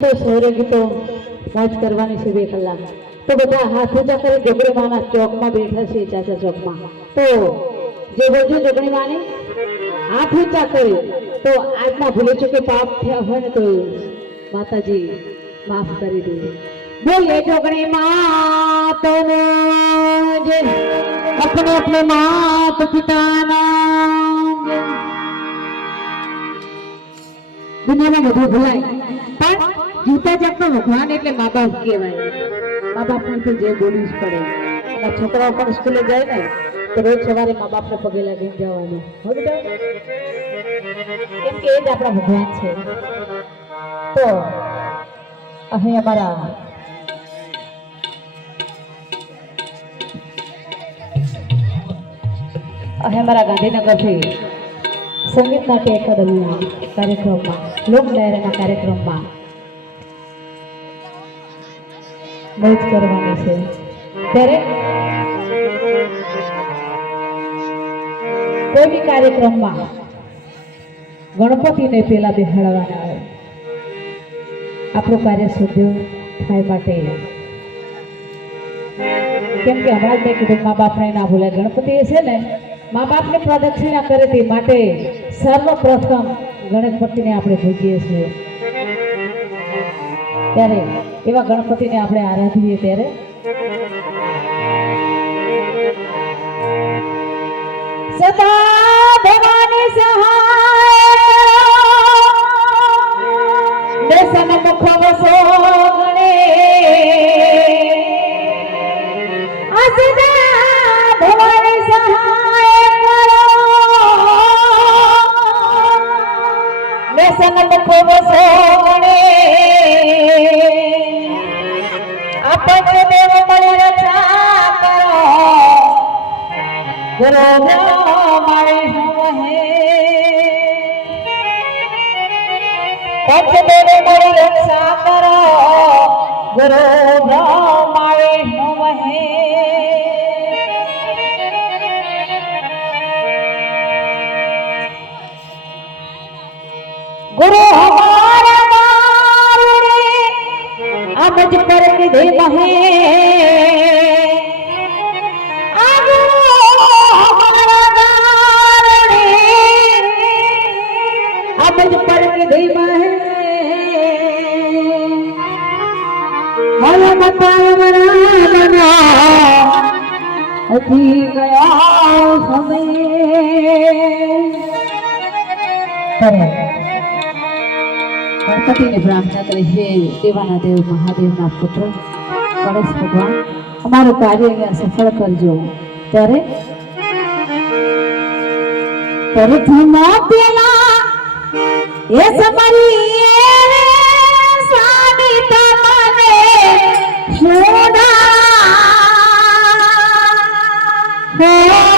तो सोरे की तो मौज करवानी से બે કલાક તો બધા હાથ ઊંચા કરી જોગણી માના ચોકમાં બેઠા છે ચાચા ચોકમાં તો જે બોલજો જોગણી માને હાથ ઊંચા કરી તો આજના ભૂલે ચૂકે પાપ થયા હોય ને તો માતાજી માફ કરી દે બોલે જોગણી માતનો જે अपने अपने मात पिताना दुनिया में બધું ભૂલાય પણ જીવતા જાગતા ભગવાન એટલે મા બાપ કહેવાય મા બાપને તો જે બોલવું જ પડે અને છોકરાઓ પણ સ્કૂલે જાય ને તો રોજ સવારે મા બાપને પગે લાગીને જવાનું હો બેટા કેમ કે એ જ આપણા ભગવાન છે તો અહીં અમારા ગાંધીનગરથી સંગીત નાટ્ય એકેડમીના કાર્યક્રમમાં લોક ડાયરાના કાર્યક્રમમાં મોજ કરવાની છે ત્યારે કોઈ બી કાર્યક્રમમાં ગણપતિને પેલા બેહાડવાના આવે આપણું કાર્ય શુદ્ધ થાય માટે કેમ કે હમણાં જ મેં કીધું મા બાપને ના ભૂલાય ગણપતિ એ છે ને મા બાપને પ્રદક્ષિણા કરે તે માટે સર્વપ્રથમ ગણપતિને આપણે પૂજીએ છીએ ત્યારે એવા ગણપતિને આપણે આરાધીએ ત્યારે સદા ભવાની સહાય દેશન મુખ વસો ગણે સદા ભવાની સહાય દેશન મુખ વસો ગણે આપણને દેવ મળી રચા કરો ગુરુ મારે હે પંચદેવ મળી રક્ષા કરો ગુરુ મારે હે गुरु हमारा मारे अमज पर निधे महे अमज पर निधे महे हल बताया मना अभी गया समय गणपति ने प्रार्थना करे हे देवाना देव महादेव ना पुत्र गणेश भगवान हमाરું કાર્ય સફળ કરજો ત્યારે પરથી ના પેલા એ સમરી સ્વામી તમને શોધા પરથી ના પેલા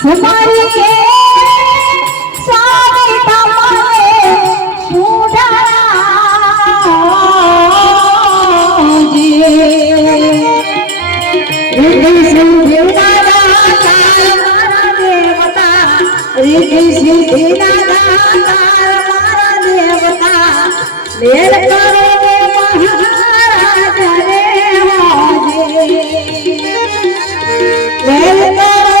हमारी के सारे तमारे छूड़ा जी रिद्धि सिद्धि दाता मारा देवता रिद्धि सिद्धि दाता मारा देवता मेल करो महाराज रे हाजी मेल करो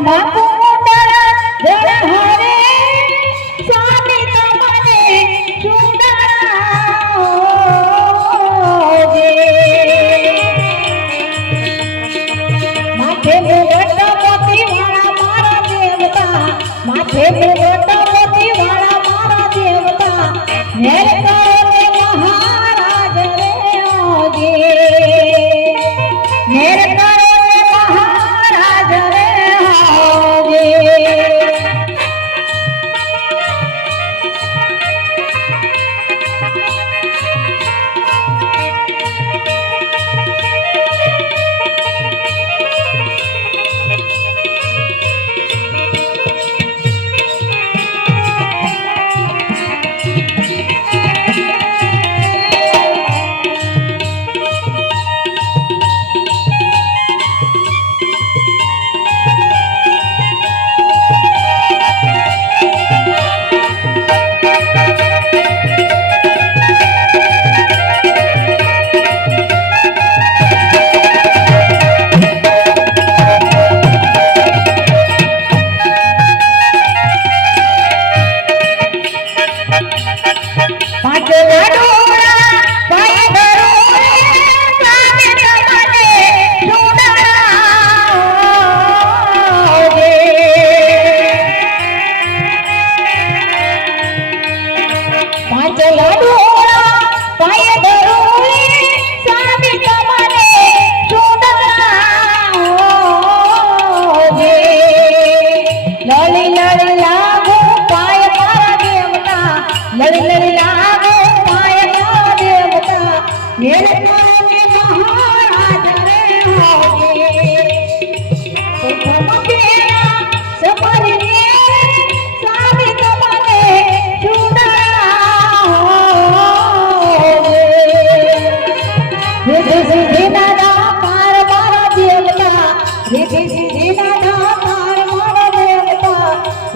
માકુંડળ જળ હરે સ્વામી તમને સુંદરાઓજે માથે મુગટ મોતી વાળા મારા દેવતા માથે મુગટ મોતી વાળા મારા દેવતા હેર કરો ને મહારાજ રે ઓજે હેર કરો ને મહારાજ રે ઓજે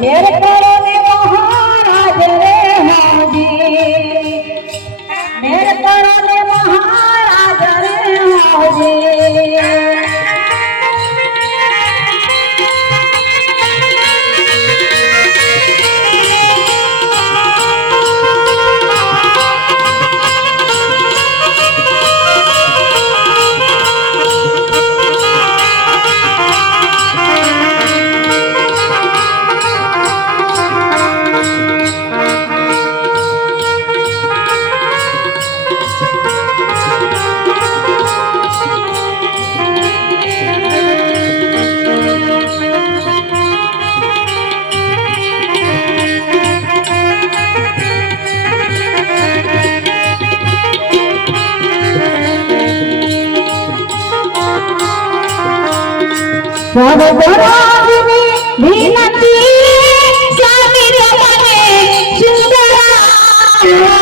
मेरे करो ने महाराज रे हाजी मेरे करो ने महाराज रे हाजी सर्वराजनी विनती स्वामी रे सुंदरा